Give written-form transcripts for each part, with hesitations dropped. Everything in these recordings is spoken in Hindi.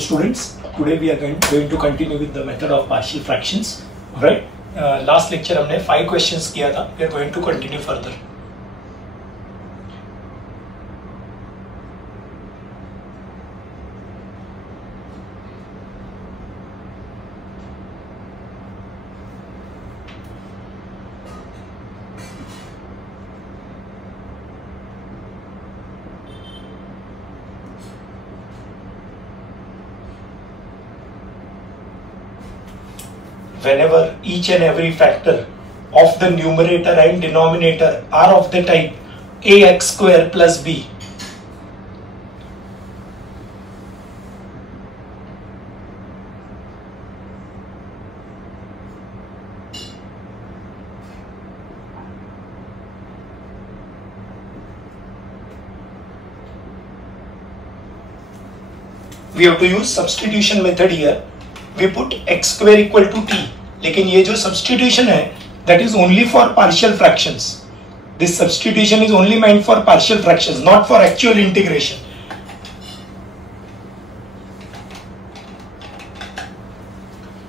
students, today we are going to continue with the method of partial fractions. Alright, last lecture हमने 5 questions किया था. We are going to continue further. Whenever each and every factor of the numerator and denominator are of the type ax square plus b, we have to use substitution method here. We put x square equal to t, लेकिन ये जो substitution है that is only for partial fractions. This substitution is only meant for partial fractions, not for actual integration.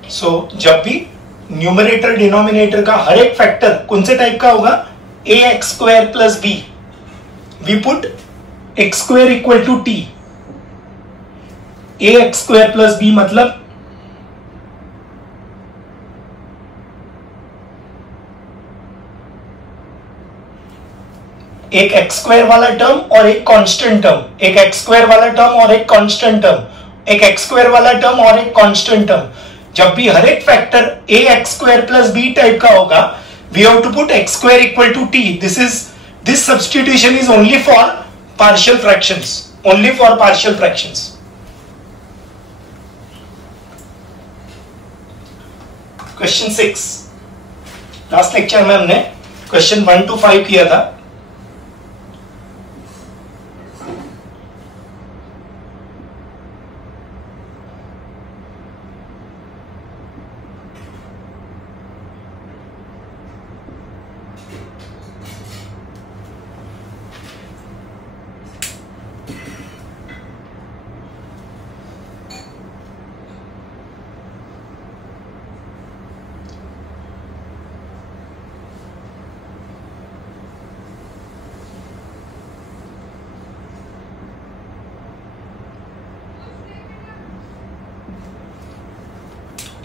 So जब भी numerator denominator का हर एक factor कौन से टाइप का होगा, ax square plus b, we put x square equal to t. ax square plus b मतलब एक x स्क्वायर वाला टर्म और एक कांस्टेंट टर्म, एक x स्क्वायर वाला टर्म और एक कांस्टेंट टर्म, एक x स्क्वायर वाला टर्म और एक कांस्टेंट टर्म. जब भी हर एक factor ax square plus b type का होगा, we have to put x square equal to t. This substitution is only for partial fractions, only for partial fractions. Question 6. Last lecture में हमने क्वेश्चन 1 to 5 किया था.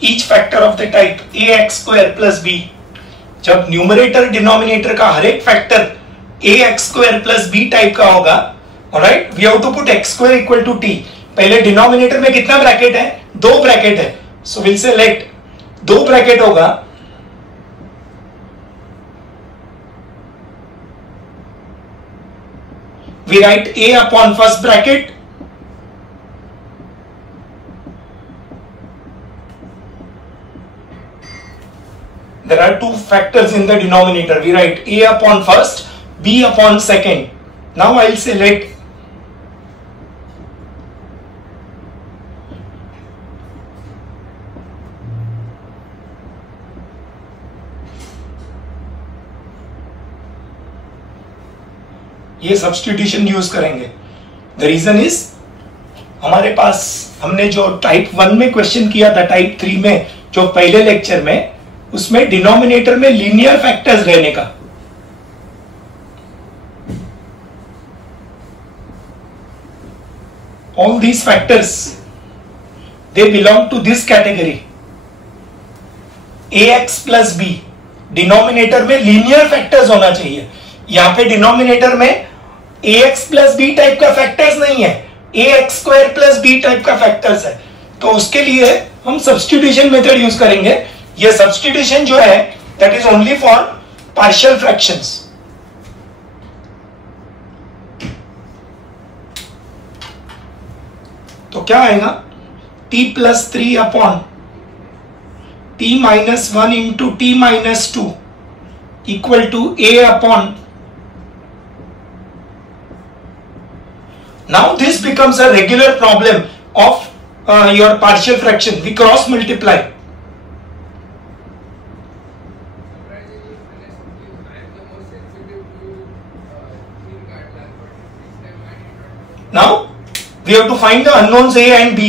Each factor of the type ax square plus b, जब न्यूमरेटर डिनोमिनेटर का हर एक factor ax square plus b type का होगा, alright, we have to put x square equal to t. पहले डिनोमिनेटर में कितना ब्रैकेट है, 2 ब्रैकेट है, so we'll say let 2 bracket होगा, we write a upon first bracket there are 2 factors in the denominator. We write a upon first, b upon second. Now I'll say let ये सब्स्टिट्यूशन यूज करेंगे. द रीजन इज हमारे पास हमने जो टाइप 1 में क्वेश्चन किया था, टाइप 3 में जो पहले लेक्चर में, उसमें डिनोमिनेटर में लीनियर फैक्टर्स रहने का. All these factors they belong to this category. ax plus b denominator में लीनियर फैक्टर्स होना चाहिए. यहां पे डिनोमिनेटर में ax प्लस b टाइप का फैक्टर्स नहीं है, ax square plus b type का फैक्टर्स है. तो उसके लिए हम सब्स्टिट्यूशन मेथड यूज करेंगे. ये सब्स्टिट्यूशन जो है that is only for partial fractions. तो क्या आएगा, t plus 3 upon t minus 1 into t minus 2 equal to a upon. Now this becomes a regular problem of your partial fraction. We cross multiply. Now we have to find the unknowns a and b.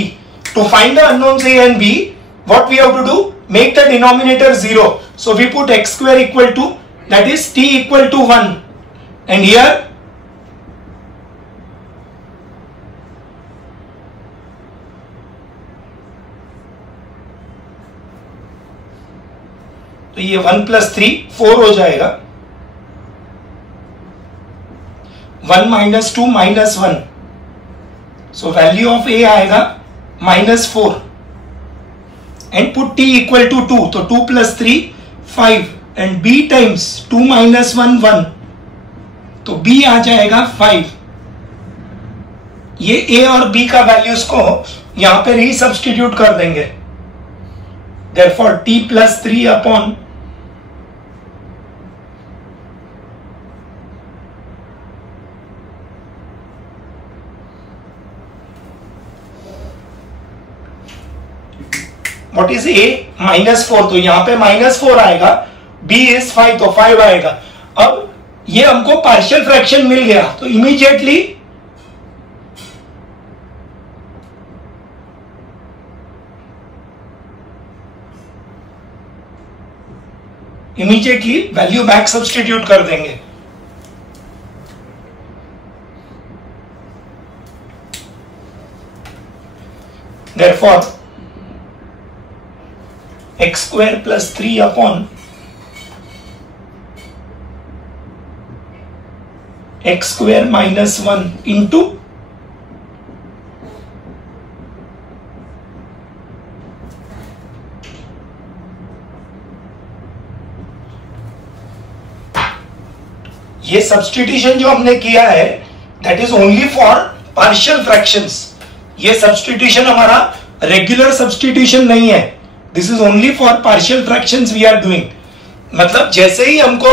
To find the unknowns a and b, what we have to do? Make the denominator 0. So we put x square equal to, that is t equal to 1. And here तो ये 1 + 3 4 हो जाएगा, 1 - 2 - 1, so value of a आएगा -4 and put t equal to 2, तो 2 + 3 5 and b times 2 - 1 1, तो b आ जाएगा 5. ये a और b का वैल्यूज को यहां पे रीसब्स्टिट्यूट कर देंगे. Therefore t + 3 upon what is a? -4, तो यहां पे -4 आएगा, b is 5, तो 5 आएगा. अब ये हमको पार्शियल फ्रैक्शन मिल गया, तो इमीडिएटली वैल्यू बैक सब्स्टिट्यूट कर देंगे. Therefore x square plus 3 upon x square minus 1 into ये सब्स्टिट्यूशन जो हमने किया है that is only for partial fractions. ये सब्स्टिट्यूशन हमारा रेगुलर सब्स्टिट्यूशन नहीं है. This is only for partial fractions we are doing. मतलब जैसे ही हमको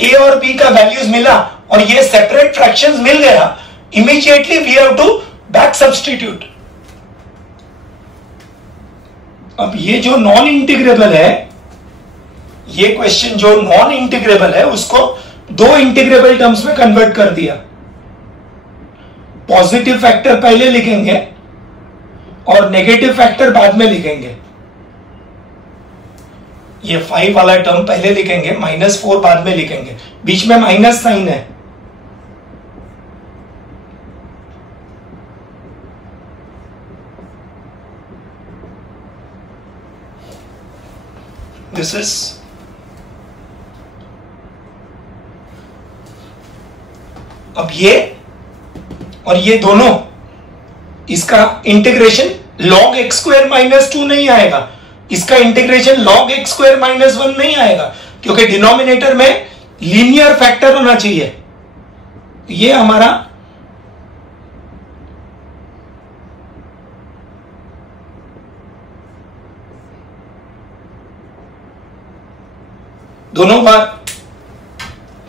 a और b का वैल्यूज मिला और ये सेपरेट फ्रैक्शंस मिल गया, immediately we have to back substitute. अब ये जो नॉन इंटीग्रेबल है, ये क्वेश्चन जो नॉन इंटीग्रेबल है उसको दो इंटीग्रेबल टर्म्स में कन्वर्ट कर दिया. पॉजिटिव फैक्टर पहले लिखेंगे और नेगेटिव फैक्टर बाद में लिखेंगे. ये 5 वाला टर्म पहले लिखेंगे, -4 बाद में लिखेंगे, बीच में माइनस साइन है. दिस इज अब ये और ये दोनों, इसका इंटीग्रेशन log x² - 2 नहीं आएगा, इसका इंटीग्रेशन log x² - 1 नहीं आएगा, क्योंकि डिनोमिनेटर में लीनियर फैक्टर होना चाहिए. ये हमारा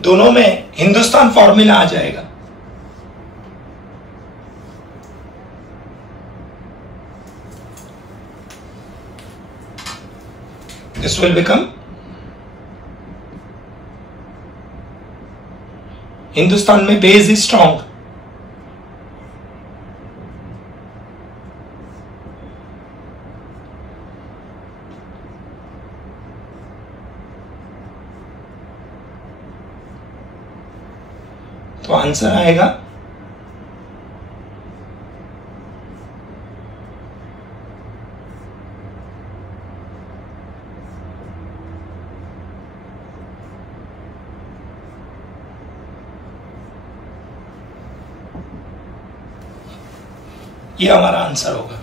दोनों में हिंदुस्तान फॉर्मूला आ जाएगा. This will become हिंदुस्तान में बेस इज स्ट्रॉन्ग. तो आंसर आएगा ये हमारा आंसर होगा.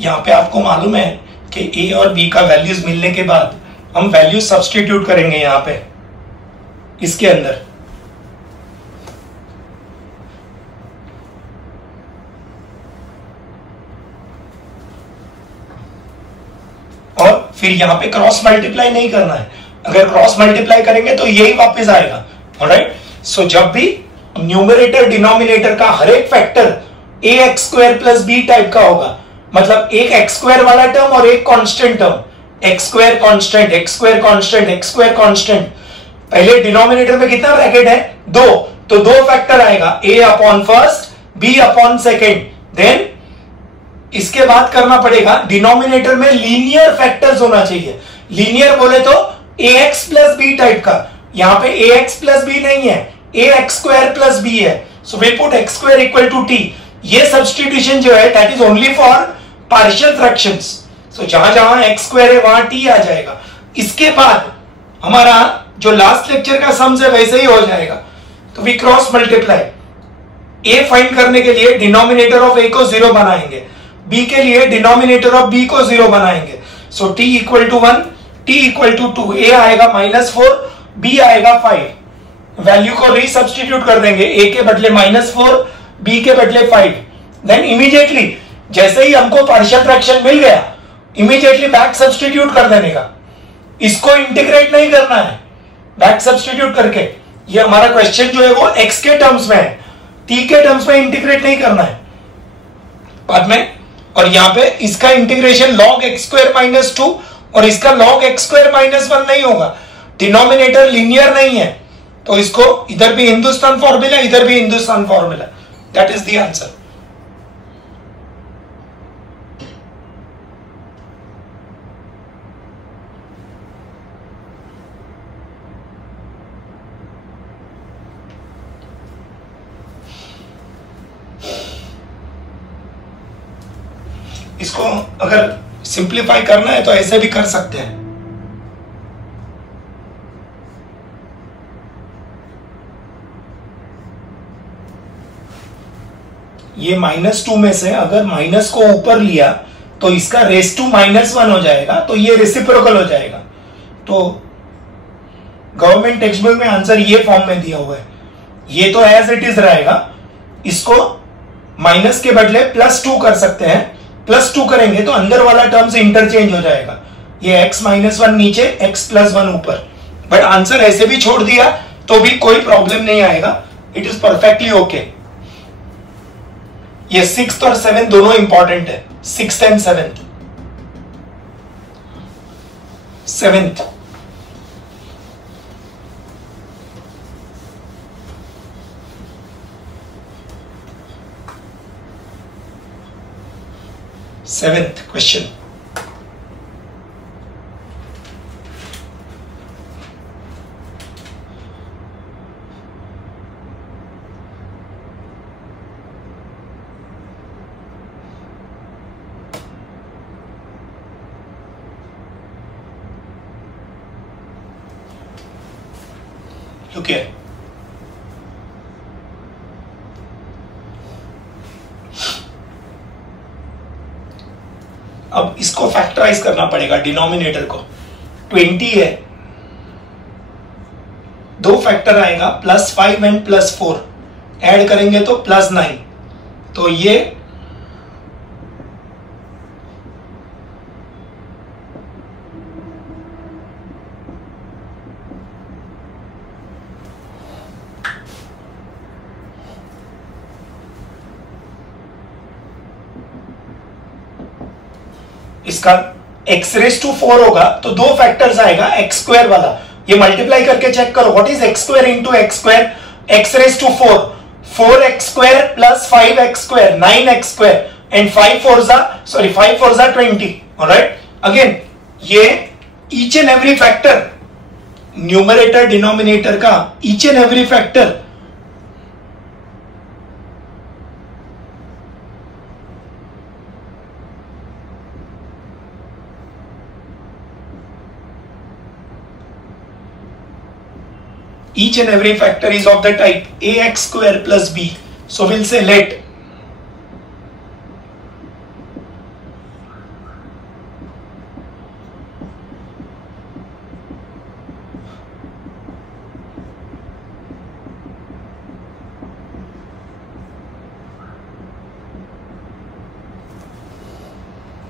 यहां पे आपको मालूम है कि a और b का वैल्यूज मिलने के बाद हम वैल्यूज सब्स्टिट्यूट करेंगे यहां पे इसके अंदर. और फिर यहां पे क्रॉस मल्टीप्लाई नहीं करना है. अगर क्रॉस मल्टीप्लाई करेंगे तो यही वापस आएगा. ऑलराइट, सो जब भी न्यूमरेटर डिनोमिनेटर का हर एक फैक्टर ax² + b टाइप का होगा, मतलब एक x² वाला टर्म और एक constant term, x square constant, x square constant, x square constant. पहले डिनोमिनेटर में कितना ब्रैकेट है? 2, तो 2 फैक्टर आएगा, a upon first, b upon second. Then इसके बाद करना पड़ेगा, डिनोमिनेटर में लीनियर फैक्टर्स होना चाहिए। लीनियर बोले तो ax प्लस बी टाइप का, यहां पे ax प्लस बी नहीं है, ax स्क्वायर प्लस बी है। So we put x square equal to t। ये सब्स्टिट्यूशन जो है that is only for partial fractions. So जहां जहां x स्क्वायर है वहां t आ जाएगा। इसके बाद हमारा जो लास्ट लेक्चर का सम्स है वैसे ही हो जाएगा। तो we cross multiply. a find करने के लिए डिनोमिनेटर ऑफ a को 0 बनाएंगे, b के लिए डिनोमिनेटर ऑफ b को 0 बनाएंगे। So t equal to 1, t equal to 2, a आएगा -4, b आएगा 5। वैल्यू को रीसब्स्टिट्यूट कर देंगे, a के बदले -4, b के बदले 5। देन इमीडिएटली जैसे ही हमको पार्शियल फ्रैक्शन मिल गया, इमीडिएटली बैक सब्स्टिट्यूट कर देने का। इसको इंटीग्रेट नहीं करना है, बैक सब्स्टिट्यूट करके। ये हमारा क्वेश्चन जो है वो x के टर्म्स में है, t के टर्म्स में इंटीग्रेट नहीं करना है बाद में। और यहां पे इसका इंटीग्रेशन log x स्क्वायर -2 और इसका log x स्क्वायर -1 नहीं होगा, डिनोमिनेटर लीनियर नहीं है। तो इसको इधर भी हिंदुस्तान फॉर्मूला, इधर भी Hindustan formula, that is the answer. इसको अगर सिंप्लीफाई करना है तो ऐसे भी कर सकते हैं। ये -2 में से अगर माइनस को ऊपर लिया तो इसका रेस टू -1 हो जाएगा, तो ये रेसिप्रोकल हो जाएगा। तो गवर्नमेंट टेक्स्ट बुक में आंसर ये फॉर्म में दिया हुआ है। ये तो एज इट इज रहेगा, इसको माइनस के बदले +2 कर सकते हैं। +2 करेंगे तो अंदर वाला टर्म्स इंटरचेंज हो जाएगा, ये x -1 नीचे, x +1 ऊपर। बट आंसर ऐसे भी छोड़ दिया तो भी कोई प्रॉब्लम नहीं आएगा, इट इज परफेक्टली ओके। ये 6th और 7th दोनों इंपॉर्टेंट है, 6th and 7th। 7th question. Look here, अब इसको फैक्टराइज करना पड़ेगा डिनोमिनेटर को। 20 है, 2 फैक्टर आएगा, +5 एंड +4 ऐड करेंगे तो +9। तो ये इसका x⁴ होगा तो 2 फैक्टर्स आएगा, x स्क्वायर वाला। ये मल्टीप्लाई करके चेक करो, what is x square into x square? x⁴, 4x square plus 5x square, 9x square and 5 4 जा 20। ऑलराइट, अगेन ये each and every factor, numerator denominator का each and every factor each and every factor is of the type ax square plus b. So we'll say let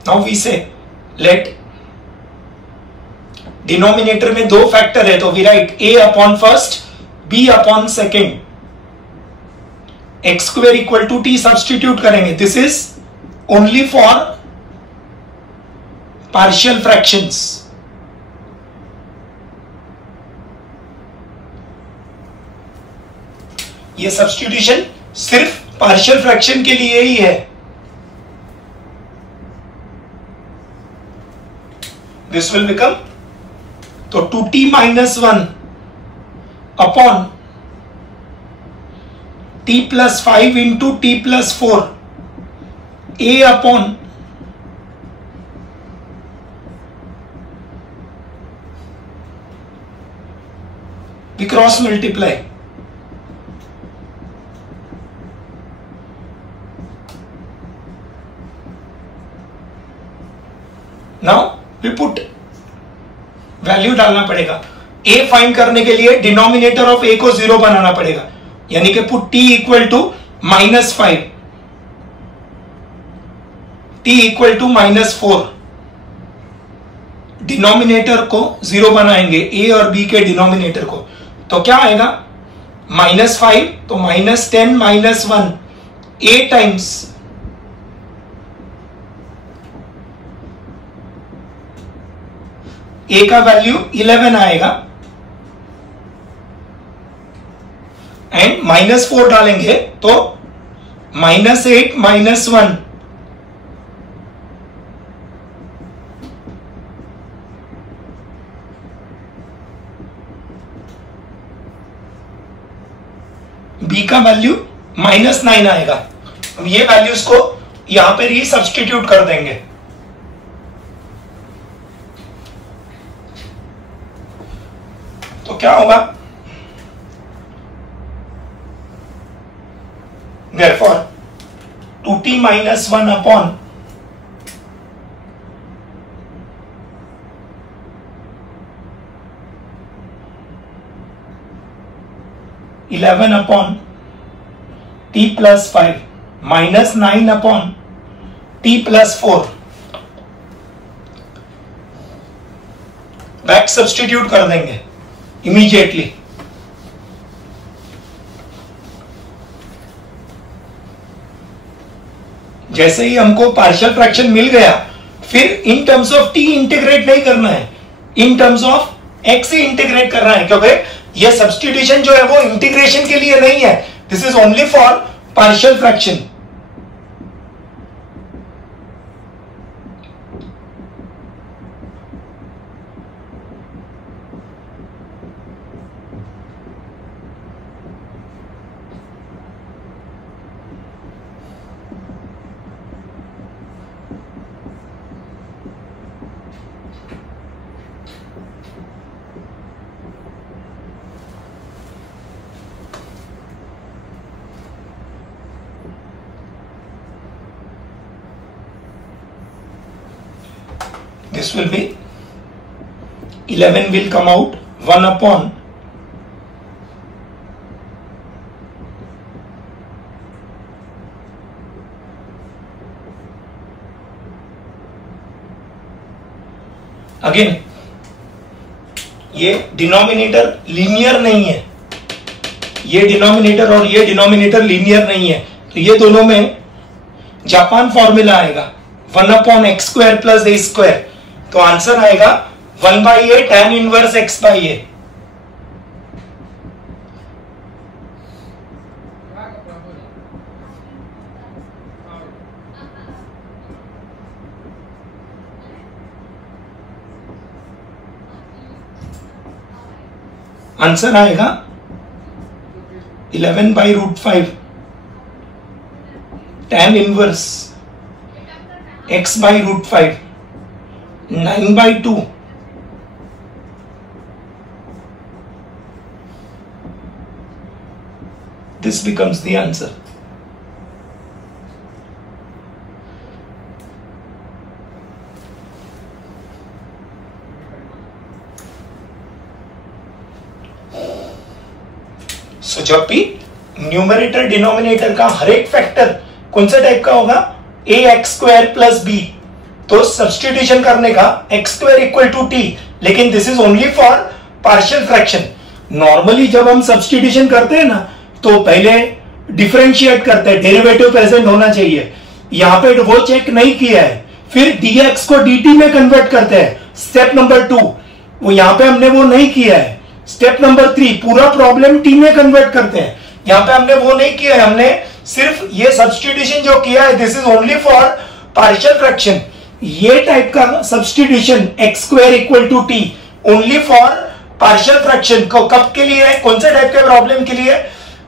now we say let denominator में 2 फैक्टर है तो we write a upon first, b upon second, x square equal to t substitute करेंगे। This is only for partial fractions. ये सब्स्टिट्यूशन सिर्फ पार्शियल फ्रैक्शन के लिए ही है। दिस विल बिकम, तो 2t minus 1 upon t plus 5 into t plus 4 a upon we cross multiply, now we put value डालना पड़ेगा। a फाइंड करने के लिए डिनोमिनेटर ऑफ a को 0 बनाना पड़ेगा, यानी कि put t equal to -5, t equal to -4, denominator को 0 बनाएंगे a और b के डिनोमिनेटर को, तो क्या आएगा -5, तो -10 -1 a टाइम्स a का वैल्यू 11 आएगा एंड -4 डालेंगे तो -8 -1 b का वैल्यू -9 आएगा। अब ये वैल्यूज को यहां पर ही सब्स्टिट्यूट कर देंगे। तो क्या होगा, therefore 2t minus 1 upon (11 upon t plus 5 minus 9 upon t plus 4) back substitute कर देंगे इमीडिएटली। जैसे ही हमको पार्शियल फ्रैक्शन मिल गया, फिर in terms of t integrate नहीं करना है, in terms of x he integrate करना है, क्योंकि ये सब्स्टिट्यूशन जो है वो इंटीग्रेशन के लिए नहीं है, this is only for partial fraction. This will be 11 will come out 1 upon again, ये डिनोमिनेटर लीनियर नहीं है, ये डिनोमिनेटर और ये डिनोमिनेटर लीनियर नहीं है, तो ये दोनों में जापान फॉर्मूला आएगा 1 अपॉन एक्स स्क्वायर प्लस ए स्क्वायर, तो आंसर आएगा 1/a tan inverse x/a। Answer आएगा 11/√5 tan inverse x/√5 9/2 this becomes the answer। सो जब भी न्यूमरेटर डिनोमिनेटर का हर एक फैक्टर कौन सा टाइप का होगा, ax² प्लस b, तो सब्स्टिट्यूशन करने का x² इक्वल टू t, लेकिन this is only for partial fraction. Normally जब हम सब्स्टिट्यूशन करते हैं ना, तो पहले डिफरेंशिएट करते हैं, डेरिवेटिव प्रेजेंट होना चाहिए, यहां पे वो चेक नहीं किया है, फिर dx को dt में कन्वर्ट करते हैं, स्टेप नंबर 2। वो यहां पे हमने वो नहीं किया है। स्टेप नंबर 3, पूरा प्रॉब्लम t में कन्वर्ट करते हैं। यहां पे हमने वो नहीं किया है, हमने सिर्फ ये सब्स्टिट्यूशन जो किया है, this is only for partial fraction. ये टाइप का substitution x square equal to t only for partial fraction को कब के लिए है, कौन से टाइप के प्रॉब्लम के लिए?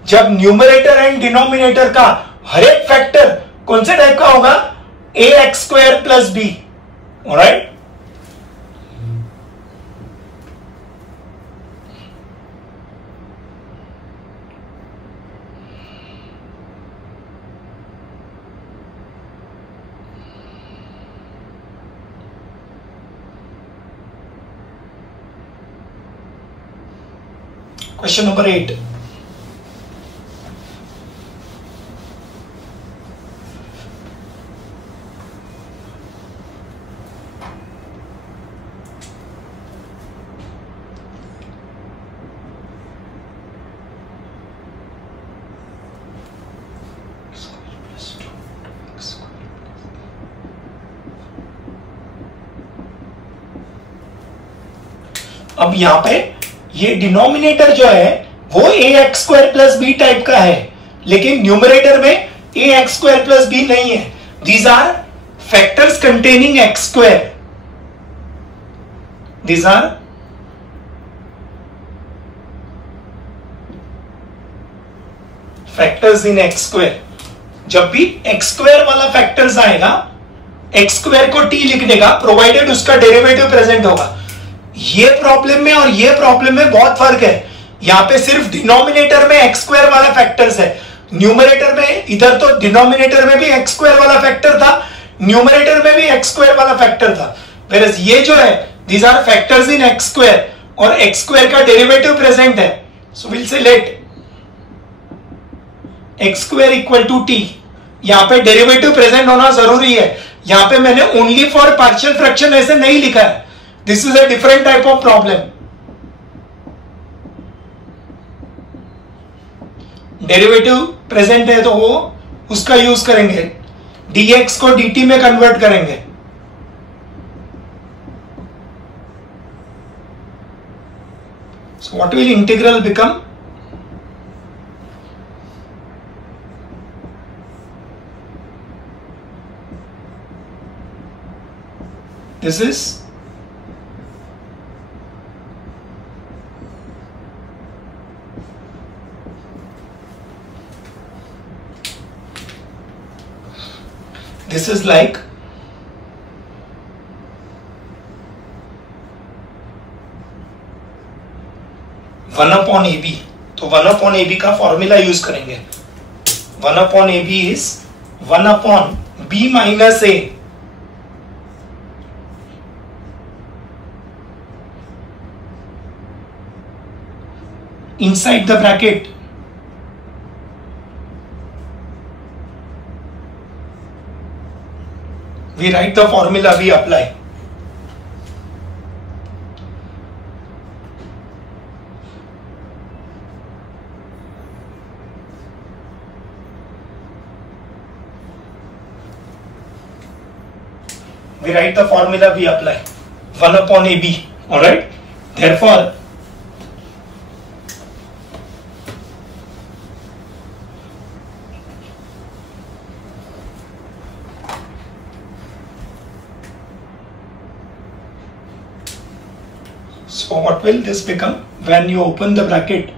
जब न्यूमरेटर एंड डिनोमिनेटर का हर एक फैक्टर कौन से टाइप का होगा? ax square plus b। Alright, question number 8। अब यहां पे ये डिनोमिनेटर जो है वो ax square plus b type का है, लेकिन न्यूमरेटर में ax स्क्वायर प्लस बी नहीं है। These are factors containing x square, these are factors in x square. जब भी x स्क्वायर वाला फैक्टर्स आएगा, x स्क्वायर को t लिखने का, प्रोवाइडेड उसका डेरिवेटिव प्रेजेंट होगा। ये प्रॉब्लम में और ये प्रॉब्लम में बहुत फर्क है। यहां पे सिर्फ डिनोमिनेटर में एक्स स्क्वायर वाला फैक्टर्स है, न्यूमरेटर में, इधर तो डिनोमिनेटर में भी एक्स स्क्वायर वाला फैक्टर था, न्यूमरेटर में भी एक्स स्क्वायर वाला फैक्टर था। वेरएज ये जो है, these are factors in x square और एक्स स्क्वायर का डेरिवेटिव प्रेजेंट है। So will say let x square equal to t. यहां पे डेरिवेटिव प्रेजेंट होना जरूरी है। यहां पे मैंने ओनली फॉर पार्शियल फ्रैक्शन ऐसे नहीं लिखा है। This is a different type of problem. Derivative present है तो वो उसका यूज करेंगे, dx को dt में कन्वर्ट करेंगे। So what will integral become? This is like 1/AB। तो 1/AB का फॉर्मूला यूज करेंगे। 1/AB is 1/B minus a। inside the bracket we write the formula, we apply। we write the formula, we apply 1/AB। all right, therefore so what will this become when you open the bracket?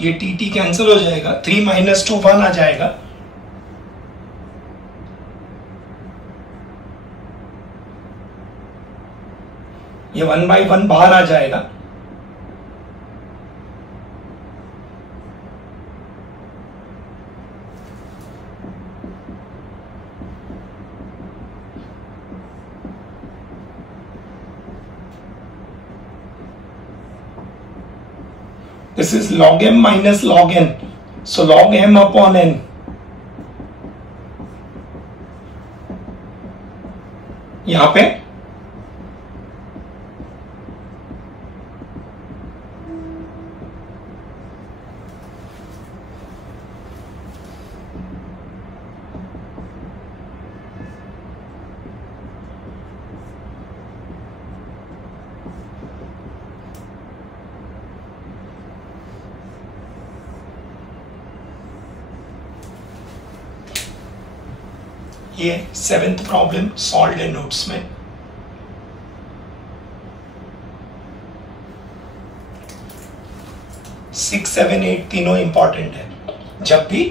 ये tt कैंसिल हो जाएगा, 3 minus 2 1 आ जाएगा। ये 1/1 बाहर आ जाएगा। This is log m minus log n, so log m upon n। यहां पे ये 7th प्रॉब्लम सॉल्व है नोट्स में। सिक्स, 7, 8 तीनों इंपॉर्टेंट है। जब भी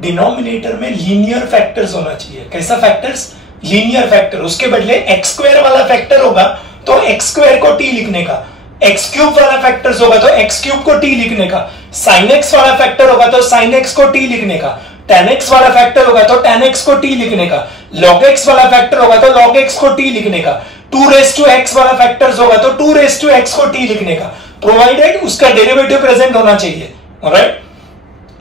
डिनोमिनेटर में लीनियर फैक्टर्स होना चाहिए। कैसा फैक्टर्स? Linear factor. उसके बदले एक्स स्क्वायर वाला फैक्टर होगा तो एक्स स्क्वायर को टी लिखने का, एक्स क्यूब वाला फैक्टर्स होगा तो एक्स क्यूब को टी लिखने का, साइन एक्स वाला फैक्टर होगा तो साइन एक्स को टी लिखने का, tan x वाला फैक्टर होगा तो tan x को t लिखने का, log x वाला फैक्टर होगा तो log x को t लिखने का, 2 raised to x वाला फैक्टर्स होगा तो 2 raised to x को t लिखने का, प्रोवाइडेड उसका डेरिवेटिव प्रेजेंट होना चाहिए। Alright,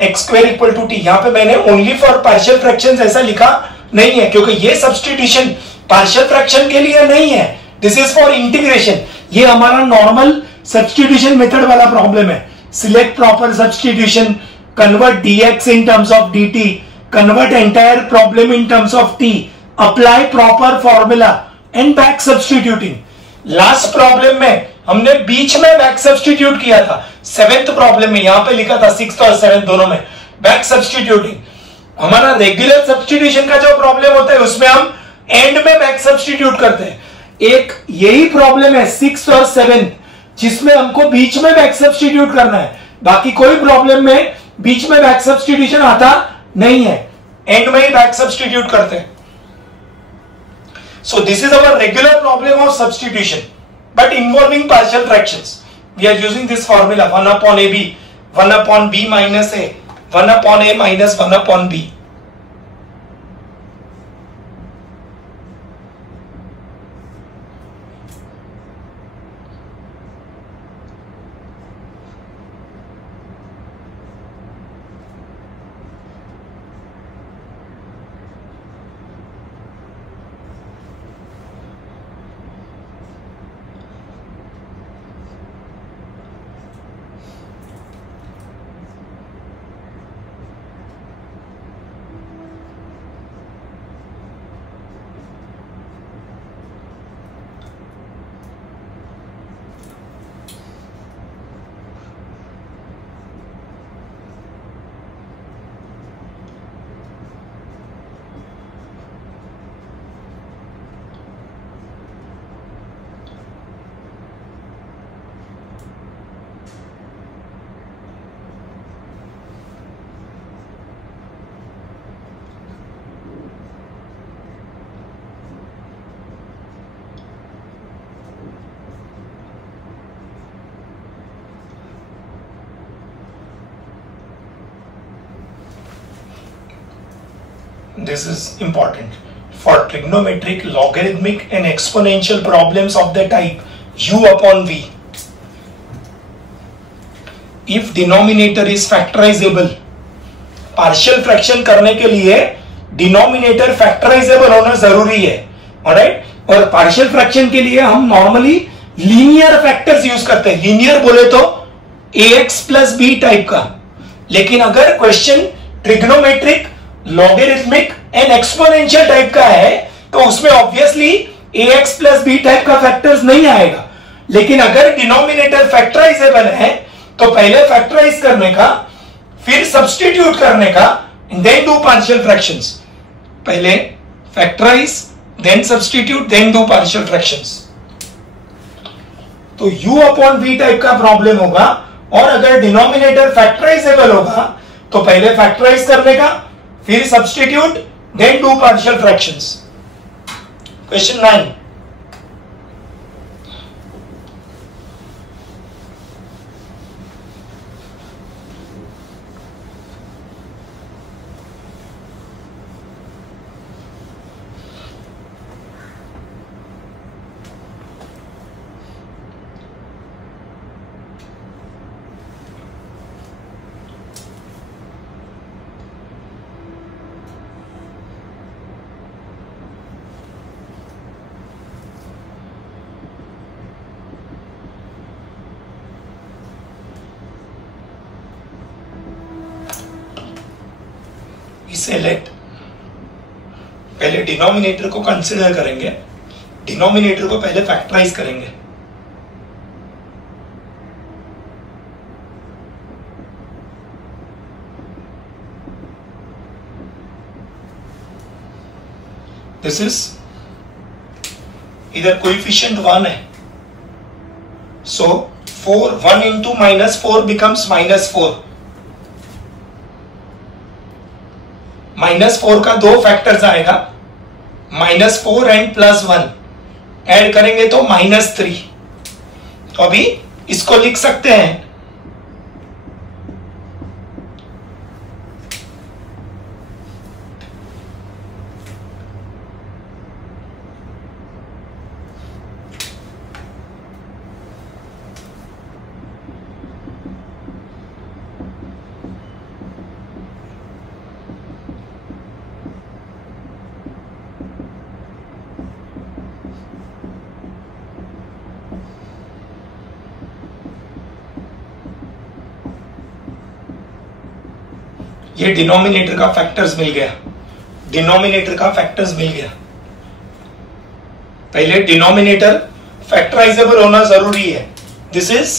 x square equal to t। यहां पे मैंने ओनली फॉर पार्शियल फ्रैक्शंस ऐसा लिखा नहीं है क्योंकि ये सब्स्टिट्यूशन पार्शियल फ्रैक्शन के लिए नहीं है, दिस इज फॉर इंटीग्रेशन। ये हमारा नॉर्मल सब्स्टिट्यूशन मेथड वाला प्रॉब्लम है। Select proper substitution, convert dx in terms of dt, convert entire problem in terms of t, apply proper formula and back substituting। Last problem में हमने बीच में बैक सब्स्टिट्यूट किया था। 7th प्रॉब्लम में यहां पे लिखा था 6th और 7th दोनों में बैक सब्स्टिट्यूटिंग। हमारा रेगुलर सब्स्टिट्यूशन का जो प्रॉब्लम होता है उसमें हम एंड में बैक सब्स्टिट्यूट करते हैं। एक यही प्रॉब्लम है 6th और 7th जिसमें हमको बीच में बैक सब्स्टिट्यूट करना है। बाकी कोई प्रॉब्लम में बीच में बैक सब्स्टिट्यूशन आता नहीं है, एंड में ही बैक सब्स्टिट्यूट करते हैं। So this is our regular problem of substitution but involving partial fractions. We are using this formula 1 upon ab, 1 upon b minus a, 1 upon a minus 1 upon b। This is important for trigonometric, logarithmic and exponential problems of the type u upon v. If denominator is factorizable, partial fraction करने के लिए denominator factorizable होना जरूरी है। ऑलराइट, और partial fraction के लिए हम नॉर्मली लीनियर फैक्टर्स यूज करते हैं। लीनियर बोले तो ax प्लस b टाइप का, लेकिन अगर question trigonometric, logarithmic and exponential type का है तो उसमें obviously ax plus b type का फैक्टर्स नहीं आएगा। लेकिन अगर डिनोमिनेटर फैक्टराइजेबल है तो पहले फैक्टराइज करने का, फिर सब्स्टिट्यूट करने का, देन डू पार्शियल फ्रैक्शंस। पहले factorise, then substitute, then do partial fractions. तो u अपॉन v टाइप का प्रॉब्लम होगा, और अगर डिनोमिनेटर फैक्टराइजेबल होगा तो पहले फैक्टराइज करने का, फिर substitute, then do partial fractions. Question 9, इसे लेट पहले डिनोमिनेटर को कंसिडर करेंगे, डिनोमिनेटर को पहले फैक्टराइज करेंगे। दिस इज इधर कोएफिशिएंट 1 है, सो 4 1 इंटू -4 बिकम्स -4। -4 का दो फैक्टर्स आएगा, -4 एंड +1 ऐड करेंगे तो -3। तो अभी इसको लिख सकते हैं ये डिनोमिनेटर का फैक्टर्स मिल गया, डिनोमिनेटर का फैक्टर्स मिल गया। पहले डिनोमिनेटर फैक्टराइजेबल होना जरूरी है। This is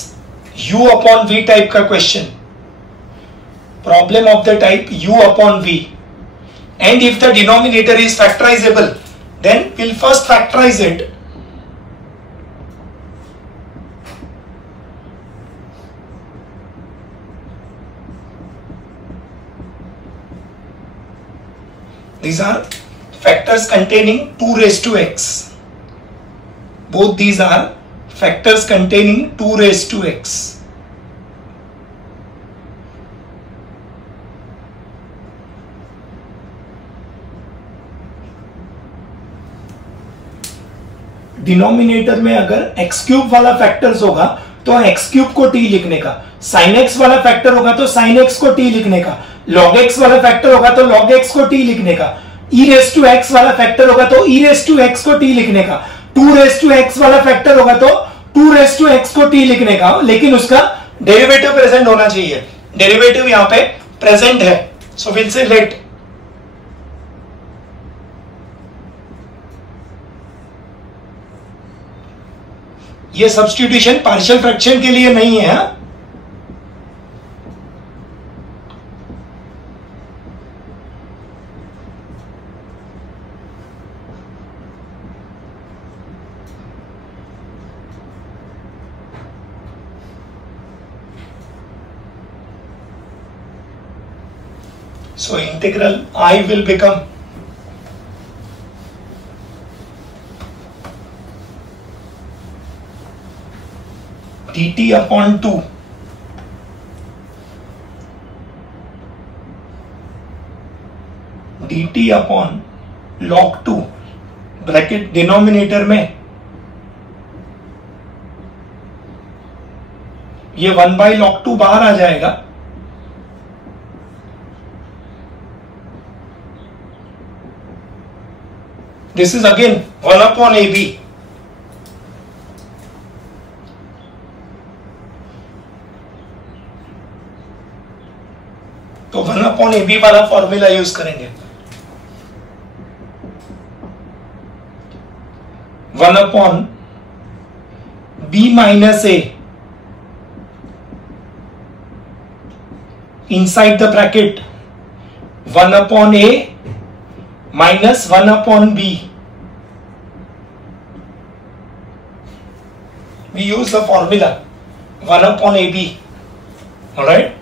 u upon v type का question, problem of the type u upon v, and if the denominator is factorisable then will first factorise it. These are factors containing 2 raised to x. Both these are factors containing 2 raised to x. Denominator में अगर x क्यूब वाला फैक्टर्स होगा तो x क्यूब को t लिखने का, sin x वाला फैक्टर होगा तो sin x को t लिखने का, log x वाला फैक्टर होगा तो log x को t लिखने का, e रेस टू x वाला फैक्टर होगा तो e रेस टू x को t लिखने का, 2 रेस टू x वाला फैक्टर होगा तो 2 रेस टू x को t लिखने का, लेकिन उसका डेरिवेटिव प्रेजेंट होना चाहिए। डेरिवेटिव यहां पे प्रेजेंट है, सो विल से लेट ये सब्स्टिट्यूशन पार्शियल फ्रैक्शन के लिए नहीं है। So integral I will become dt upon 2 dt upon log 2 bracket denominator में ये 1 by log 2 बाहर आ जाएगा, this is again 1 upon ab, तो 1 upon ab वाला फॉर्मूला यूज करेंगे। 1 upon b minus a inside the bracket 1 upon a minus 1 upon b. We use the formula 1 upon ab. All right.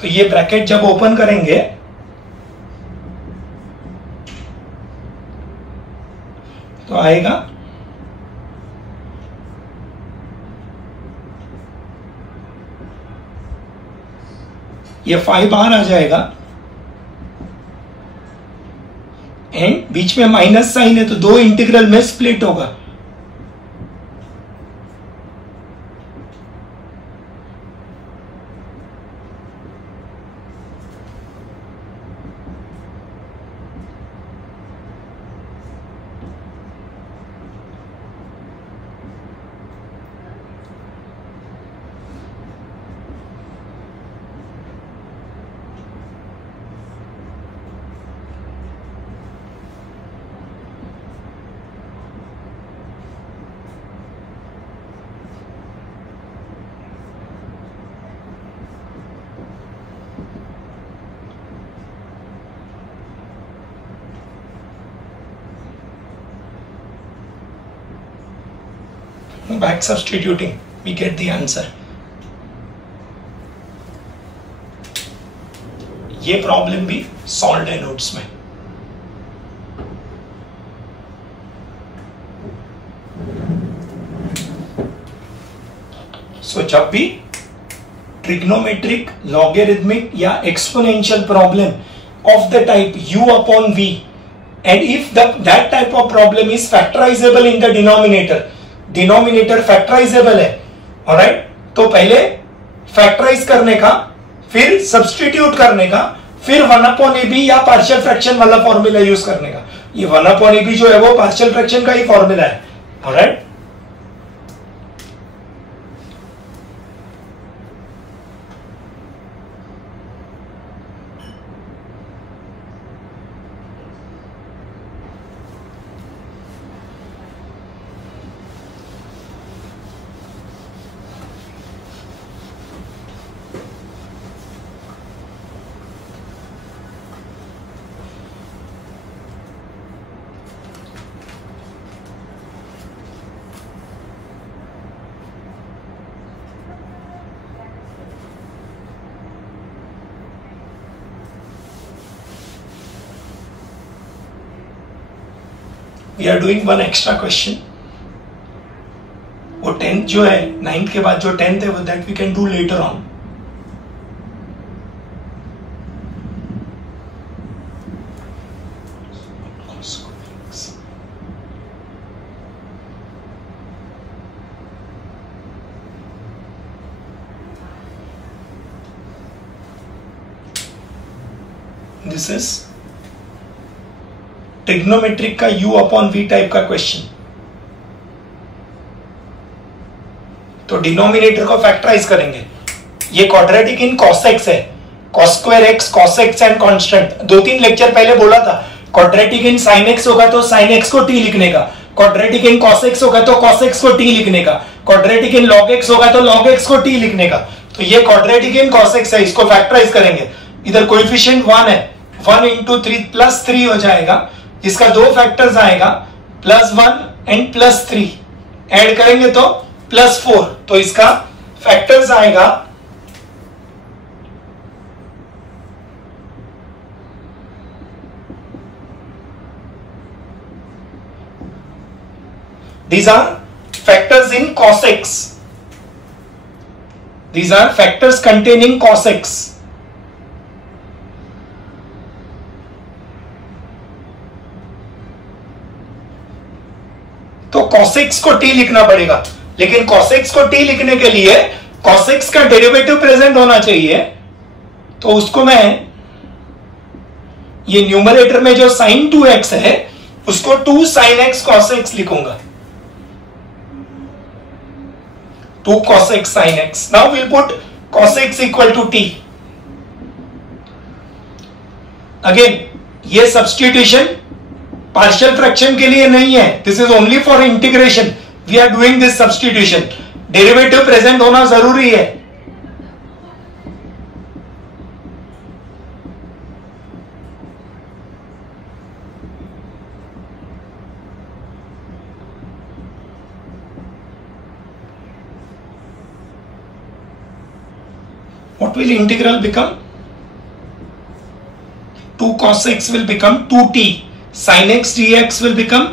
तो ये ब्रैकेट जब ओपन करेंगे तो आएगा ये 5 बाहर आ जाएगा एंड बीच में माइनस साइन है तो दो इंटीग्रल में स्प्लिट होगा। back substituting we get the answer. ये प्रॉब्लम भी सॉल्व है नोट्स में. सो जब भी ट्रिग्नोमेट्रिक, लॉगरिथमिक या exponential problem of the type u upon v, and if that type of problem is factorizable in the denominator factorizable है, alright, तो पहले फैक्टराइज करने का, फिर सब्स्टिट्यूट करने का, फिर 1/ab या पार्शियल फ्रैक्शन वाला फॉर्मूला यूज करने का. ये 1/ab जो है वो पार्शियल फ्रैक्शन का ही फॉर्मूला है. Alright, we are doing one extra question. वो 10th जो है, 9th के बाद जो 10th है वो that we can do later on. This is trigonometric का u अपॉन v टाइप का क्वेश्चन. तो डिनोमिनेटर को फैक्टराइज करेंगे. ये क्वाड्रेटिक इन cos x है, cos square x, cos x and constant. 2-3 lecture पहले बोला था क्वाड्रेटिक इन sin x होगा तो sin x को t लिखने का, क्वाड्रेटिक इन cos x होगा तो cos x को t लिखने का, क्वाड्रेटिक इन log x होगा तो log x को t लिखने का. तो ये क्वाड्रेटिक इन cos x है, इसको फैक्टराइज करेंगे. इधर कोएफिशिएंट 1 है, 1 into 3 प्लस 3 हो जाएगा. इसका दो फैक्टर्स आएगा, +1 एंड +3. ऐड करेंगे तो +4. तो इसका फैक्टर्स आएगा these are factors in cos x. These are factors containing cos x. तो cos x को t लिखना पड़ेगा, लेकिन cos x को t लिखने के लिए cos x का डेरिवेटिव प्रेजेंट होना चाहिए. तो उसको मैं ये न्यूमरेटर में जो sin 2x है उसको 2 sin x cos x लिखूंगा. 2 cos x sin x. Now we'll put cos x equal to t. Again ये सब्स्टिट्यूशन पार्शियल फ्रैक्शन के लिए नहीं है, this is only for integration. We are doing this substitution. Derivative present होना जरूरी है. What will integral become? 2 cos x will become 2t. sin x dx will become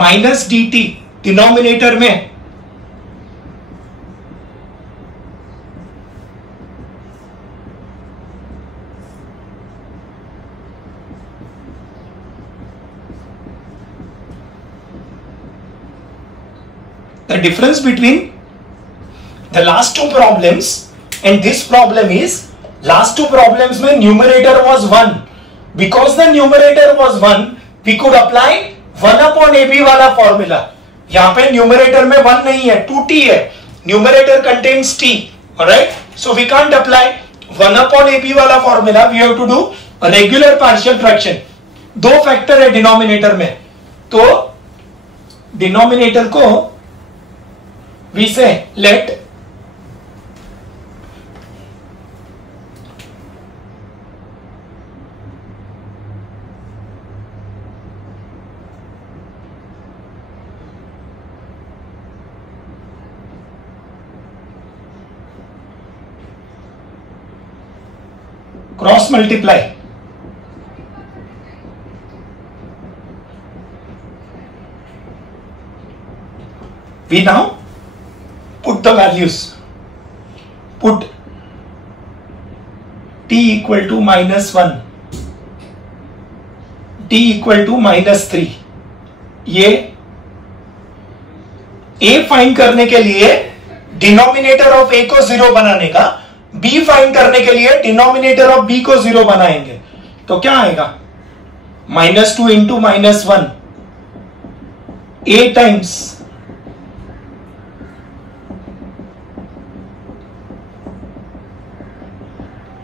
minus dt. Denominator में the difference between the last two problems and this problem is, last two problems में numerator was 1. Because the numerator was 1, we could apply 1/ab वाला फॉर्मूला. यहां पे न्यूमरेटर में 1 नहीं है, 2t है. Numerator contains t. Alright, so we can't apply 1/ab वाला formula. We have to do regular partial fraction. दो फैक्टर है डिनोमिनेटर में, तो डिनोमिनेटर को we say let cross multiply, we now put the values, put t equal to -1, t equal to -3. ये a फाइंड करने के लिए डिनोमिनेटर ऑफ a को 0 बनाने का, b फाइंड करने के लिए डिनोमिनेटर ऑफ b को 0 बनाएंगे, तो क्या आएगा? -2 into -1, a times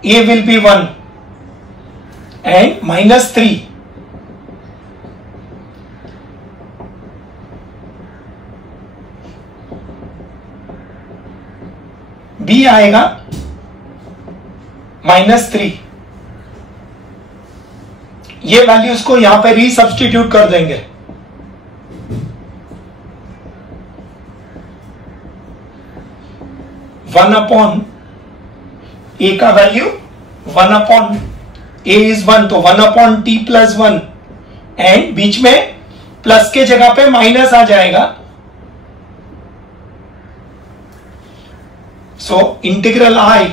a will be 1 and -3 b आएगा -3. ये वैल्यूज को यहां पे रीसब्स्टिट्यूट कर देंगे. वन अपॉन a का वैल्यू 1 अपॉन a इज 1, तो 1 अपॉन t प्लस 1 एंड बीच में प्लस के जगह पे माइनस आ जाएगा. So integral I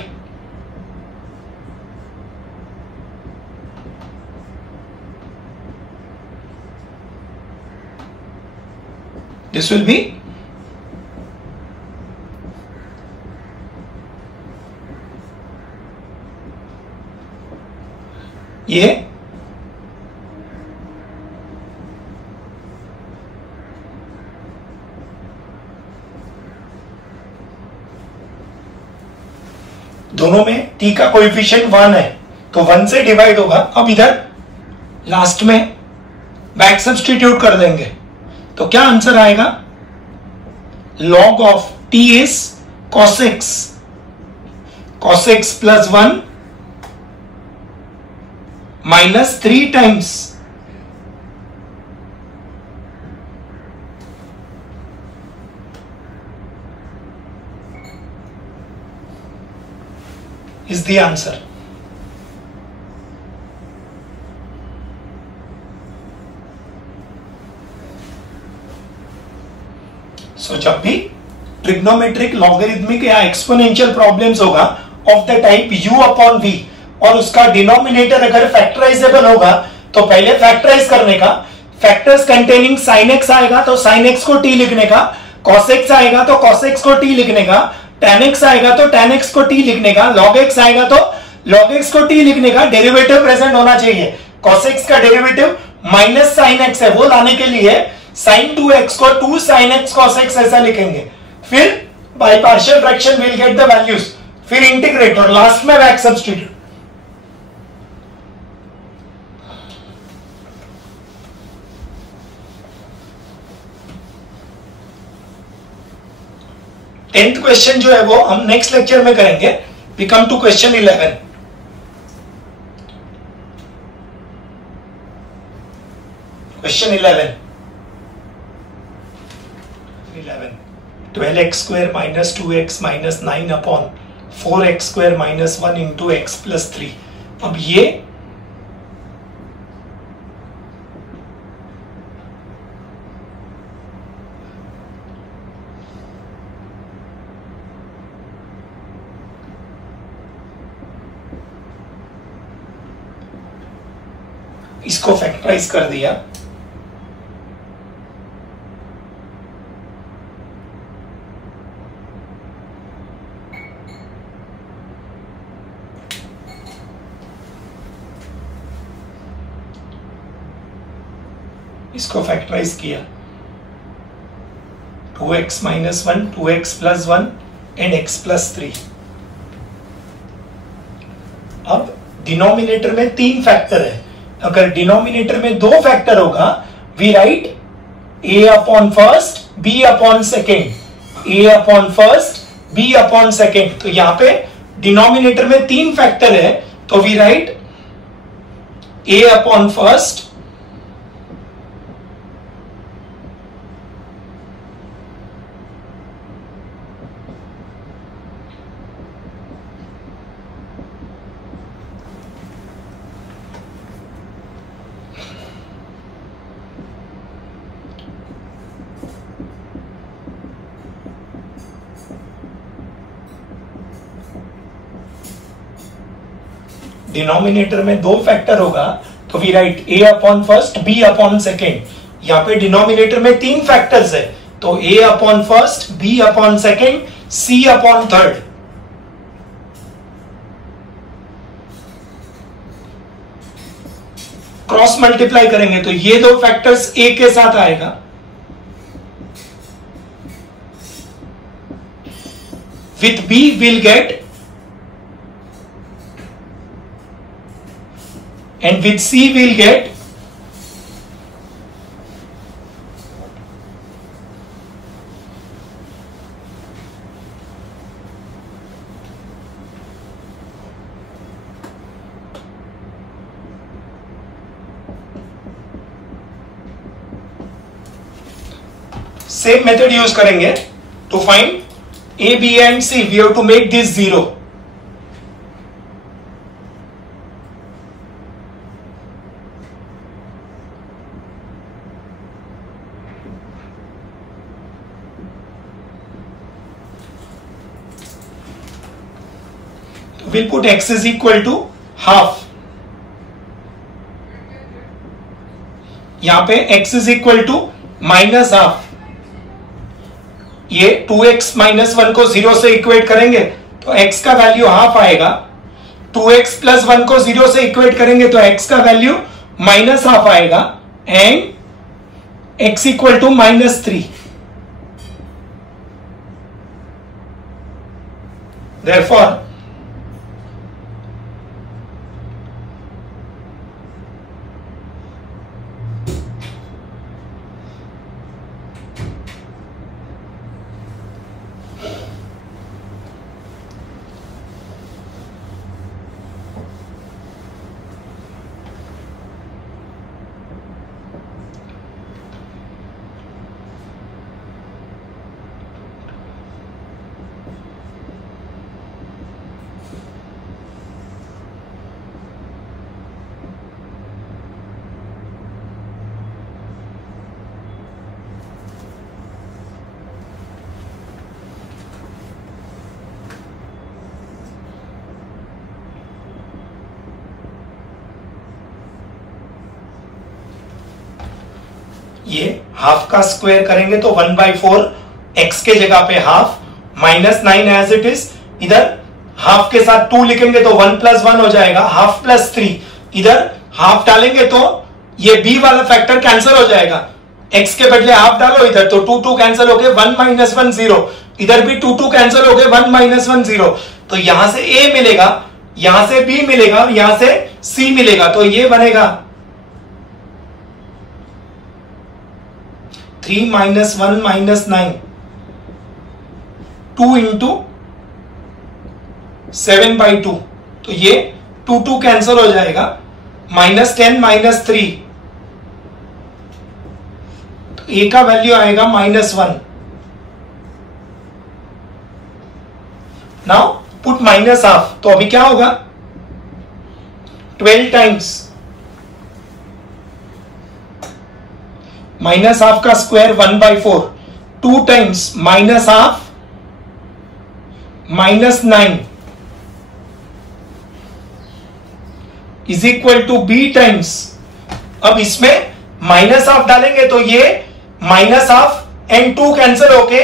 this will be ये दोनों में t का कोएफिशिएंट 1 है, तो 1 से डिवाइड होगा. अब इधर लास्ट में बैक सब्स्टिट्यूट कर देंगे, तो क्या आंसर आएगा? log of t is cos x, cos x plus 1 -3 times is the answer. So जब भी ट्रिग्नोमेट्रिक, लॉगरिथमिक या एक्सपोनेंशियल प्रॉब्लम्स होगा of the type u upon v और उसका डिनोमिनेटर अगर फैक्टराइजेबल होगा तो पहले फैक्टराइज करने का, फैक्टर्स कंटेनिंग sin x आएगा तो sin x को t लिखने का, cos x आएगा तो cos x को t लिखने का, tan x आएगा तो tan x को t लिखने का, log x आएगा तो log x को t लिखने का. डेरिवेटिव प्रेजेंट होना चाहिए. cos x का डेरिवेटिव माइनस sin x है, वो लाने के लिए sin 2x को 2 sin x cos x ऐसा लिखेंगे. फिर by partial fraction will get the values, फिर इंटीग्रेट और लास्ट में बैक सब्स्टिट्यूट. टेंथ क्वेश्चन जो है वो हम नेक्स्ट लेक्चर में करेंगे. We come to question 11. Question 11 12x square minus 2x minus 9 upon 4x square minus 1 into x plus 3. अब ये इसको फैक्टराइज कर दिया. इसको फैक्टराइज किया. 2x minus 1, 2x plus 1 and x plus 3. अब डिनोमिनेटर में 3 फैक्टर है. अगर डिनोमिनेटर में 2 फैक्टर होगा, we write a upon first, b upon second, a upon first, b upon second. तो यहां पे डिनोमिनेटर में 3 फैक्टर है, तो we write a upon first, denominator में दो फैक्टर होगा तो we write a upon first b upon second. यहाँ पे डिनोमिनेटर में तीन फैक्टर्स है तो a upon first, b upon second, c upon third. Cross multiply करेंगे तो ये दो फैक्टर्स a के साथ आएगा. With b we'll get, and with c we'll get same method use करेंगे to find A, B and C. We have to make this 0. So we'll put x is equal to half. यहाँ पे x is equal to minus half. ये 2x माइनस 1 को 0 से इक्वेट करेंगे तो x का वैल्यू हाफ आएगा. 2x प्लस 1 को 0 से इक्वेट करेंगे तो x का वैल्यू माइनस हाफ आएगा. And x equal to -3. Therefore ये हाफ का स्क्वायर करेंगे तो 1/4 x के जगह पे हाफ, -9 एज इट इज. इधर हाफ के साथ 2 लिखेंगे तो 1 + 1 हो जाएगा, हाफ + 3. इधर हाफ डालेंगे तो ये b वाला फैक्टर कैंसिल हो जाएगा. x के बदले हाफ डालो इधर तो 2 2 कैंसिल हो गए, 1 - 1 0. इधर भी 2 2 कैंसिल हो गए, 1 - 1 0. तो यहां से a मिलेगा, यहां से b मिलेगा, यहां से c मिलेगा. तो ये बनेगा 3 - 1 - 9 2 into 7/2. तो ये 2 2 कैंसिल हो जाएगा, -10 - 3. तो a का वैल्यू आएगा -1. Now put -half. तो अभी क्या होगा 12 टाइम्स -हाफ का square 1/4, 2 times -half -9 is equal to b times. अब इसमें -हाफ डालेंगे तो ये -हाफ एंड 2 कैंसिल होके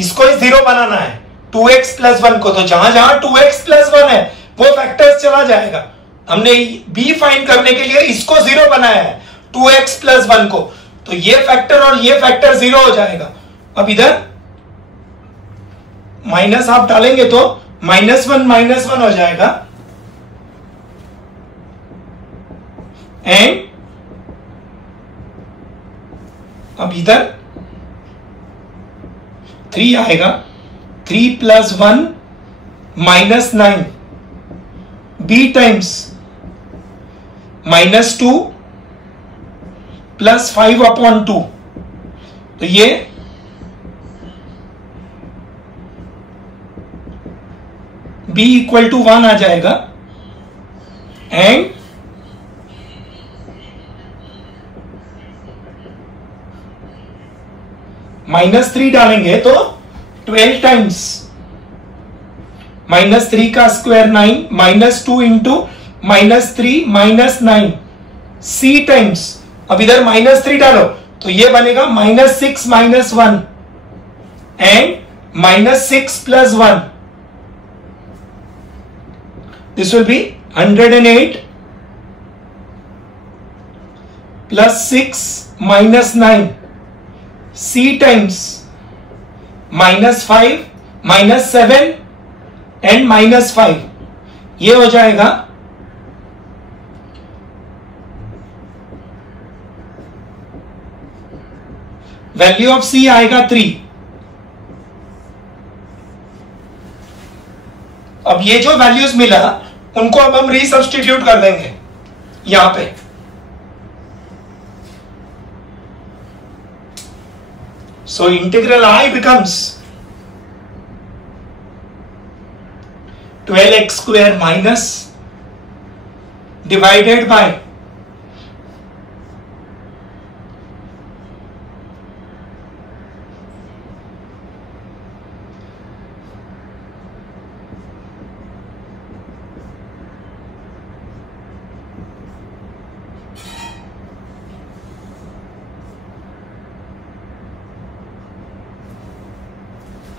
इसको 0 बनाना है 2x + 1 को. तो जहां जहां 2x + 1 है वो फैक्टर्स चला जाएगा. हमने b फाइंड करने के लिए इसको 0 बनाया है 2x + 1 को. तो ये फैक्टर और ये फैक्टर 0 हो जाएगा. अब इधर -हाफ डालेंगे तो -1 हो जाएगा. एंड अब इधर 3 आएगा, 3 + 1 -9 b टाइम्स -2 + 5/2. तो ये b = 1 आ जाएगा. एंड -3 डालेंगे तो 12 टाइम्स -3 का स्क्वायर 9 -2 into -3 -9 c टाइम्स, अब इधर -3 डालो तो ये बनेगा -6 -1 and -6 + 1, this will be 108 +6 -9 c times -5 -7 and -5, ये हो जाएगा वैल्यू ऑफ c आएगा 3। अब ये जो वैल्यूज मिला उनको अब हम रीसब्स्टिट्यूट कर देंगे यहां पे। So integral I becomes 12x square minus divided by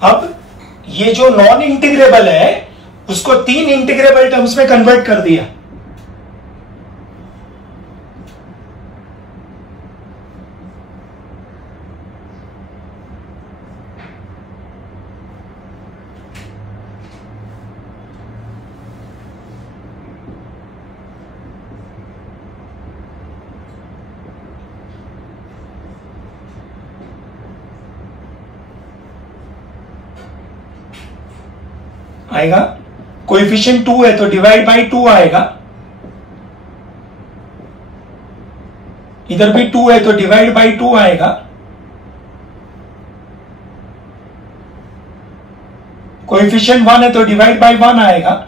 अब ये जो नॉन इंटीग्रेबल है उसको 3 इंटीग्रेबल टर्म्स में कन्वर्ट कर दिया। आएगा कोएफिशिएंट 2 है तो डिवाइड बाय 2 आएगा, इधर भी 2 है तो डिवाइड बाय 2 आएगा, कोएफिशिएंट 1 है तो डिवाइड बाय 1 आएगा,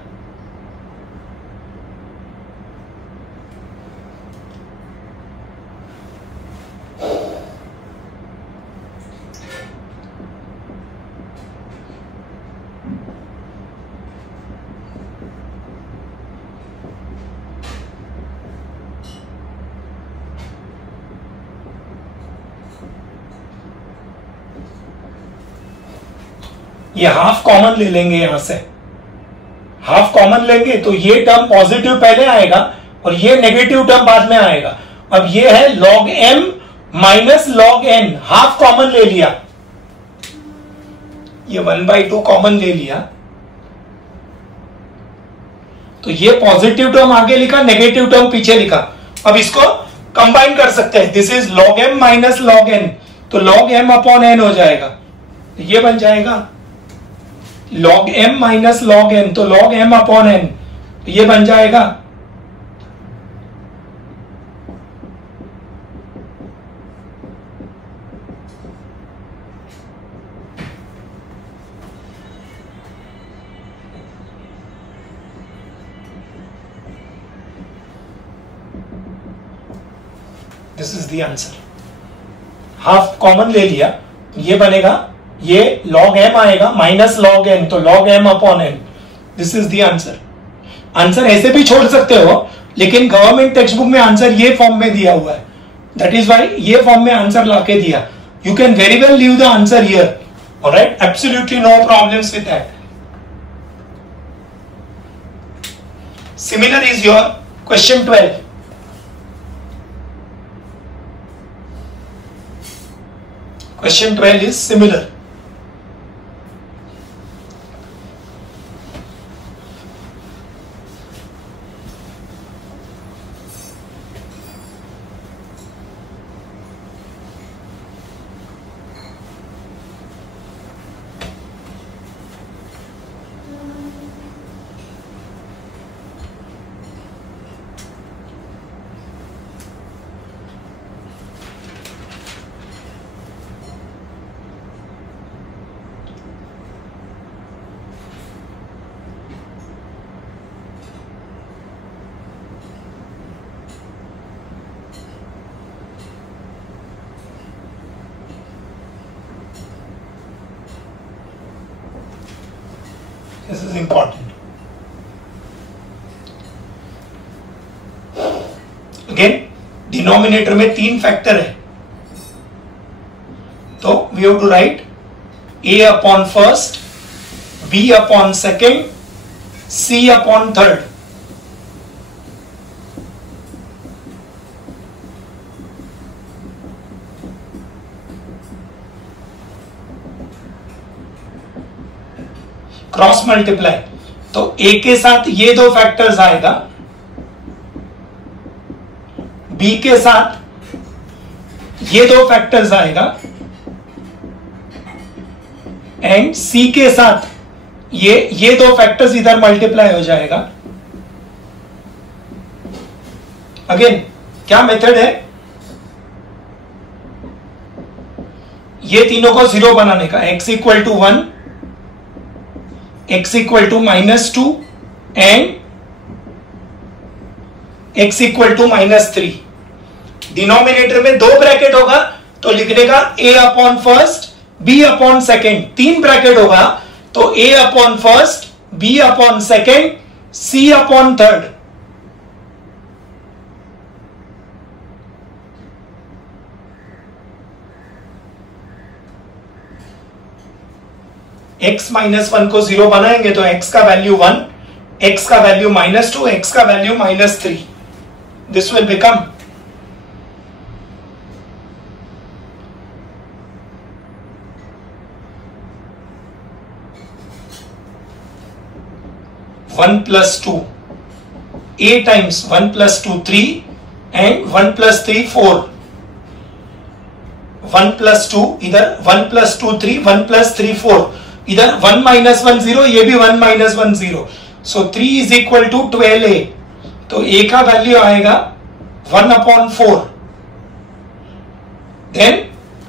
ये हाफ कॉमन ले लेंगे, यहां से हाफ कॉमन लेंगे तो ये टर्म पॉजिटिव पहले आएगा और ये नेगेटिव टर्म बाद में आएगा। अब ये है log m minus log n, half common ले लिया, ये 1/2 कॉमन ले लिया तो ये पॉजिटिव टर्म आगे लिखा, नेगेटिव टर्म पीछे लिखा। अब इसको कंबाइन कर सकते हैं, this is log m minus log n, तो log m अपॉन n हो जाएगा, ये बन जाएगा log m minus log n, तो log m अपॉन n, ये बन जाएगा this is the answer. Half common ले लिया, ये बनेगा, ये log m आएगा माइनस log n, तो log m upon n, this is the answer. Answer ऐसे भी छोड़ सकते हो लेकिन गवर्नमेंट टेक्स्ट बुक में आंसर ये फॉर्म में दिया हुआ है, दैट इज व्हाई ये फॉर्म में आंसर लाके दिया। You can very well leave the answer here, alright, absolutely no problems with that. Similar is your question 12। Question 12 is similar. This is important. Denominator में 3 फैक्टर है, तो we have to write a upon first, b upon second, c upon third. Cross multiply, तो a के साथ ये 2 फैक्टर्स आएगा, b के साथ ये 2 फैक्टर्स आएगा, एंड c के साथ ये 2 फैक्टर्स इधर मल्टीप्लाई हो जाएगा. अगेन क्या मेथड है, ये तीनों को 0 बनाने का. x equal to 1, x equal to -2 and x equal to -3. Denominator में 2 ब्रैकेट होगा तो लिखने का a upon first, b upon second. 3 bracket होगा तो a upon first, b upon second, c upon third. x -1 को 0 बनाएंगे तो x का वैल्यू 1, x का वैल्यू -2, x का value -3. This will become 1 plus 2, a times 1 plus 2 3 and 1 plus 3 4. 1 plus 2 इधर 1 plus 2 3, 1 plus 3 4, इधर 1 minus 1 0, ये भी 1 minus 1 0. So 3 is equal to 12a. तो a का वैल्यू आएगा 1 upon 4. Then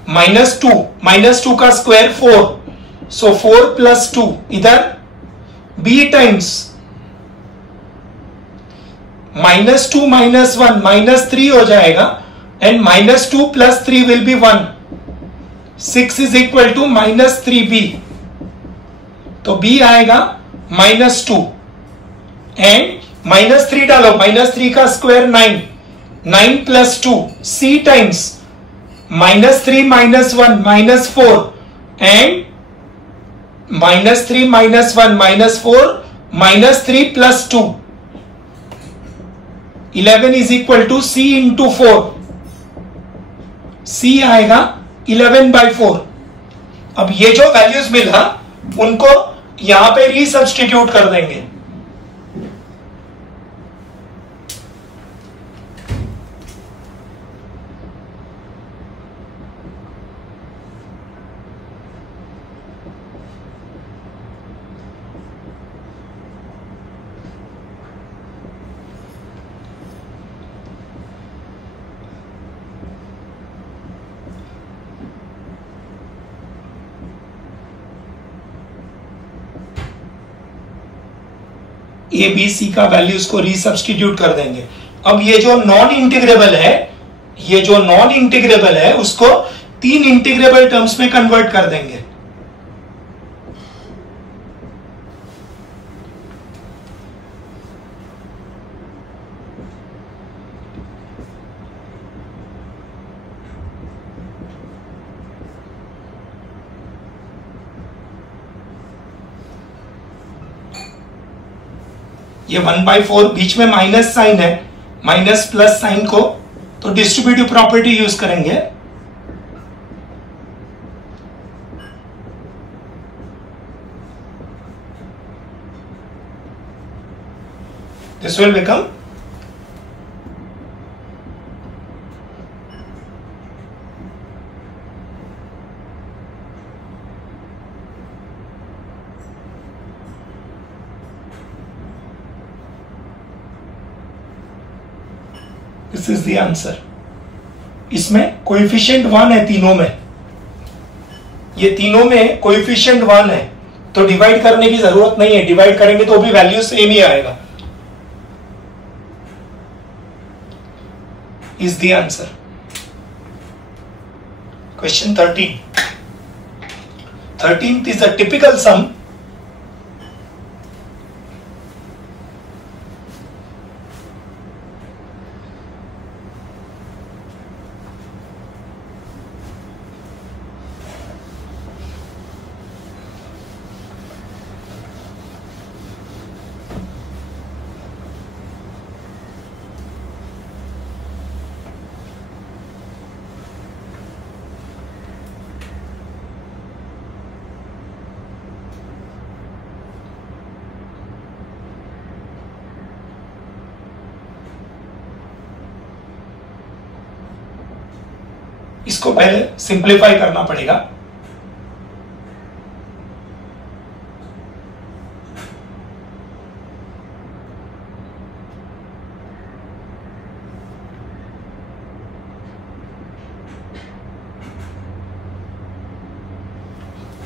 -2 का स्क्वायर 4. So 4 plus 2, इधर b times -2 -1 -3 हो जाएगा, and -2 plus 3 will be 1. 6 is equal to -3b. तो b आएगा -2 एंड -3 डालो, -3 का square 9, 9 plus 2 c times -3 -1 -4 and -3 -1 -4 -3 plus 2. 11 is equal to c into 4. c आएगा 11/4. अब ये जो वैल्यूज मिला उनको यहां पे रीसब्स्टिट्यूट कर देंगे. ए बी सी का वैल्यूज को रीसब्स्टिट्यूट कर देंगे. अब ये जो नॉन इंटीग्रेबल है उसको 3 इंटीग्रेबल टर्म्स में कन्वर्ट कर देंगे. ये 1/4 बीच में माइनस साइन है, माइनस प्लस साइन को तो डिस्ट्रीब्यूटिव प्रॉपर्टी यूज करेंगे. This will become this is the answer. इसमें कोएफिशिएंट 1 है तीनों में, ये तीनों में कोएफिशिएंट 1 है तो डिवाइड करने की जरूरत नहीं है. डिवाइड करेंगे तो भी वैल्यू सेम ही आएगा. Is the answer. Question 13th is a typical sum इसको पहले सिंप्लीफाई करना पड़ेगा।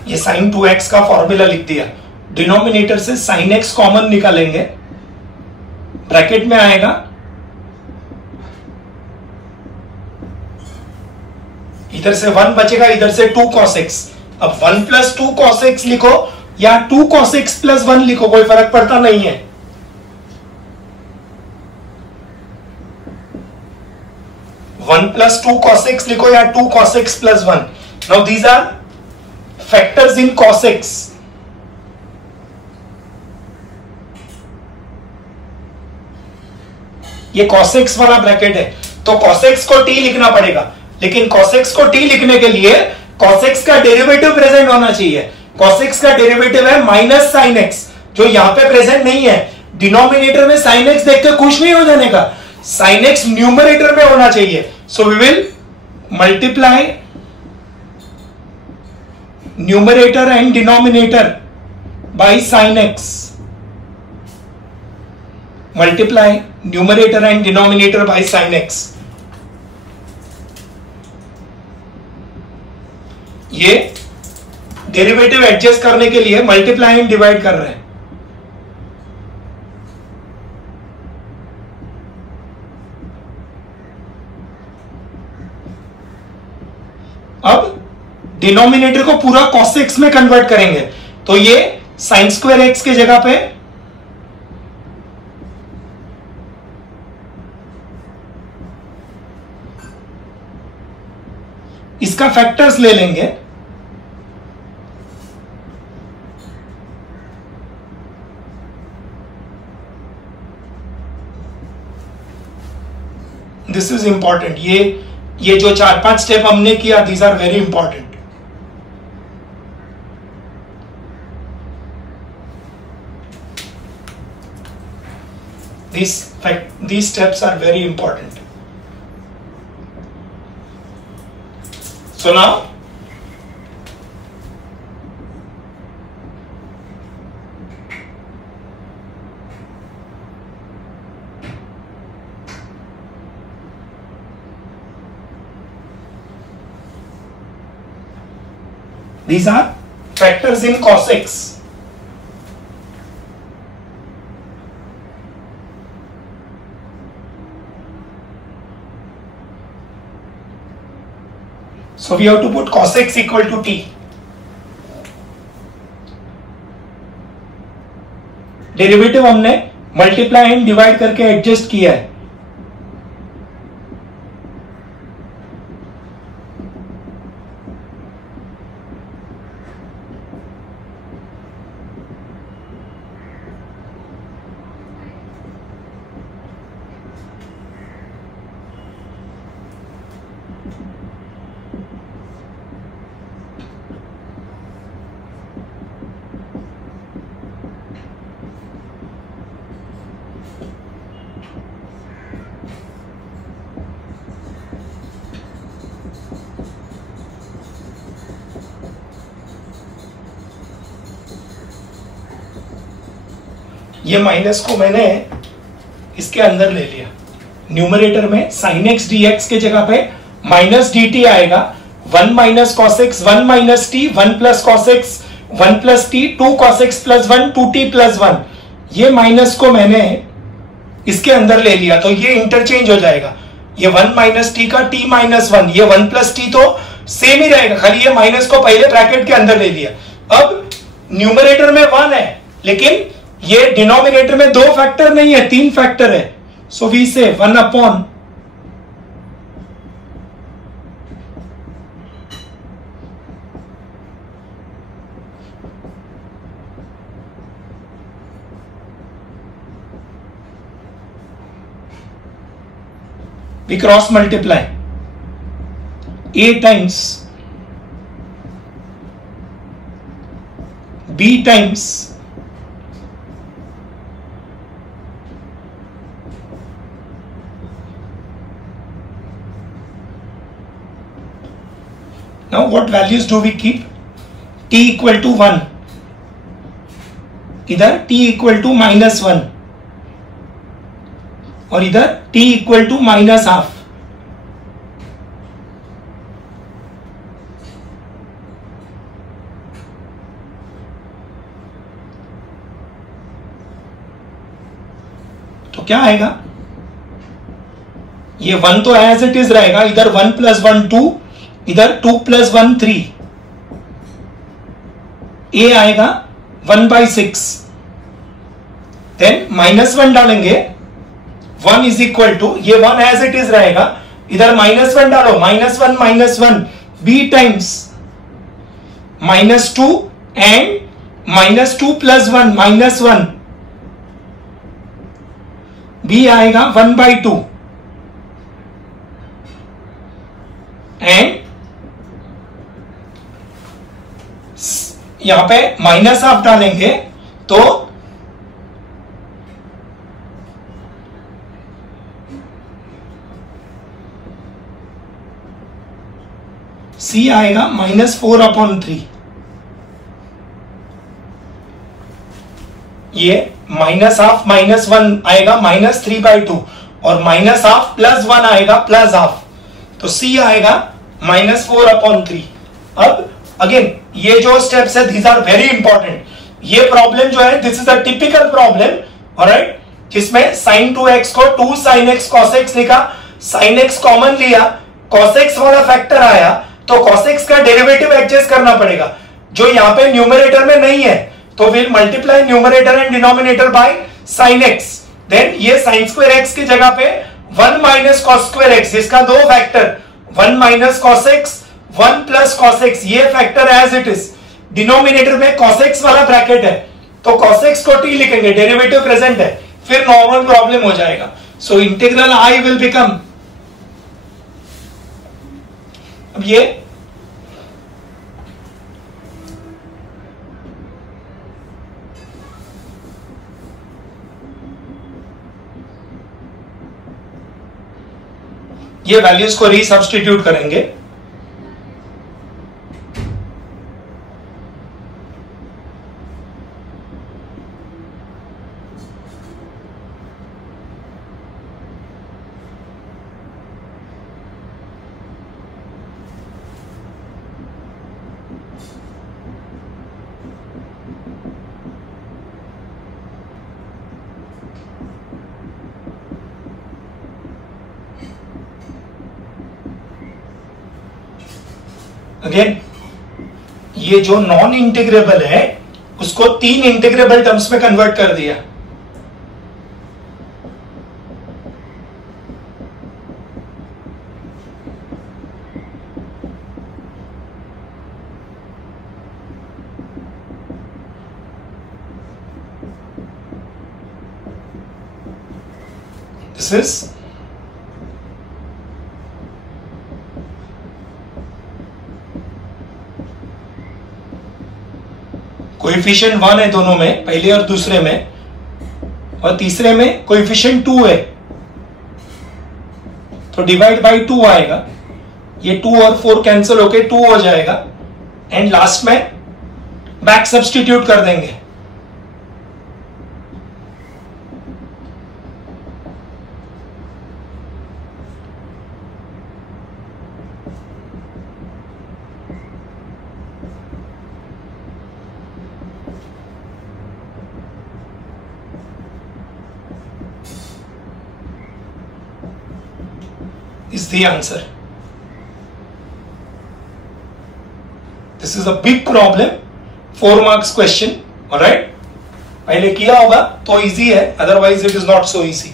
ये sin 2x का फॉर्मूला लिख दिया। डिनोमिनेटर से sin x कॉमन निकालेंगे, ब्रैकेट में आएगा इधर से 1 बचेगा, इधर से 2 cos x। अब 1 प्लस 2 cos x लिखो या 2 cos x प्लस 1 लिखो, कोई फर्क पड़ता नहीं है। वन प्लस 2 cos x लिखो या 2 cos x plus 1। Now these are factors in cos x। ये cos x वाला ब्रैकेट है, तो cos x को t लिखना पड़ेगा, लेकिन cos x को t लिखने के लिए cos x का डेरिवेटिव प्रेजेंट होना चाहिए। cos x का डेरिवेटिव है माइनस sin x, जो यहां पे प्रेजेंट नहीं है। डिनोमिनेटर में sin x देख के खुश नहीं हो जाने का, sin x न्यूमरेटर में होना चाहिए। So we will multiply numerator and denominator by sin x। Multiply numerator and denominator by sin x। ये डेरिवेटिव एडजस्ट करने के लिए मल्टीप्लाई एंड डिवाइड कर रहे हैं। अब डिनोमिनेटर को पूरा cos x में कन्वर्ट करेंगे, तो ये sin स्क्वायर x के जगह पे इसका फैक्टर्स ले लेंगे। This is important. ये जो 4-5 स्टेप हमने किया, these are very important. These steps are very important. So now these are factors in cos x. So we have to put cos x equal to t. Derivative हमने मल्टीप्लाई एंड डिवाइड करके एडजस्ट किया है। ये माइनस को मैंने इसके अंदर ले लिया। न्यूमरेटर में sin x dx के जगह पे माइनस dt आएगा। 1 minus cos x, 1 minus t, 1 plus cos x, 1 plus t, 2 cos x plus 1, 2t plus 1। ये माइनस को मैंने इसके अंदर ले लिया, तो ये इंटरचेंज हो जाएगा। ये 1 माइनस टी का t माइनस 1, ये 1 प्लस टी तो सेम ही रहेगा, खाली ये माइनस को पहले ब्रैकेट के अंदर ले लिया। अब न्यूमरेटर में 1 है, लेकिन ये डिनोमिनेटर में 2 फैक्टर नहीं है, 3 फैक्टर है। So we say 1 upon we cross multiply a times b times values do we keep? t equal to 1, इधर t इक्वल टू -1 और इधर t इक्वल टू -12. तो क्या आएगा? ये 1 तो एज इट इज रहेगा, इधर 1 + 1 2, इधर 2 + 1 3. a आएगा 1/6. देन -1 डालेंगे, 1 इज इक्वल टू, ये 1 एज इट इज रहेगा, इधर -1 डालो, -1 b टाइम्स -2 एंड -2 + 1 -1, b आएगा 1/2 एंड यहां पे -12 डालेंगे तो c आएगा -4/3. ये -12 -1 आएगा -3/2 और -12 + 1 आएगा +12, तो c आएगा -4/3. अब अगेन ये जो स्टेप्स है दीज आर वेरी इंपॉर्टेंट. ये प्रॉब्लम जो है this is a typical problem, alright, जिसमें sin 2x को 2 sin x cos x लिखा, sin x कॉमन लिया, cos x वाला फैक्टर आया, तो cos x का डेरिवेटिव एडजस्ट करना पड़ेगा जो यहां पे न्यूमरेटर में नहीं है, तो will multiply numerator and denominator by sin x. Then ये sin² x की जगह पे 1 - cos² x, इसका दो factor 1 - cos x 1 + cos x, ये factor as it is. Denominator में cos x वाला ब्रैकेट है तो cos x को t लिखेंगे, डेरिवेटिव प्रेजेंट है, फिर नॉर्मल प्रॉब्लम हो जाएगा. So integral I will become, अब ये वैल्यूज को रीसब्स्टिट्यूट करेंगे. अगेन ये जो नॉन इंटीग्रेबल है उसको 3 इंटीग्रेबल टर्म्स में कन्वर्ट कर दिया. दिस इज कोएफिशिएंट 1 है दोनों में, पहले और दूसरे में, और तीसरे में कोएफिशिएंट 2 है तो डिवाइड बाय 2 आएगा. ये 2 और 4 कैंसिल होके 2 हो जाएगा एंड लास्ट में बैक सब्स्टिट्यूट कर देंगे. Is the answer. This is a big problem, 4 marks question. Alright, पहले किया होगा तो इजी है, otherwise it is not so easy.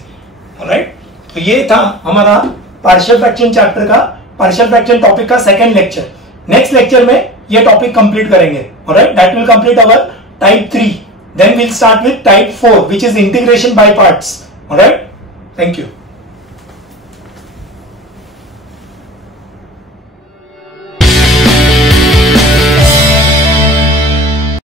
Alright, तो ये था हमारा पार्शियल फ्रैक्शन चैप्टर का, पार्शियल फ्रैक्शन टॉपिक का सेकंड लेक्चर. नेक्स्ट लेक्चर में ये टॉपिक कंप्लीट करेंगे. Alright, that will complete our type 3. Then will start with type 4 which is integration by parts. Alright, thank you.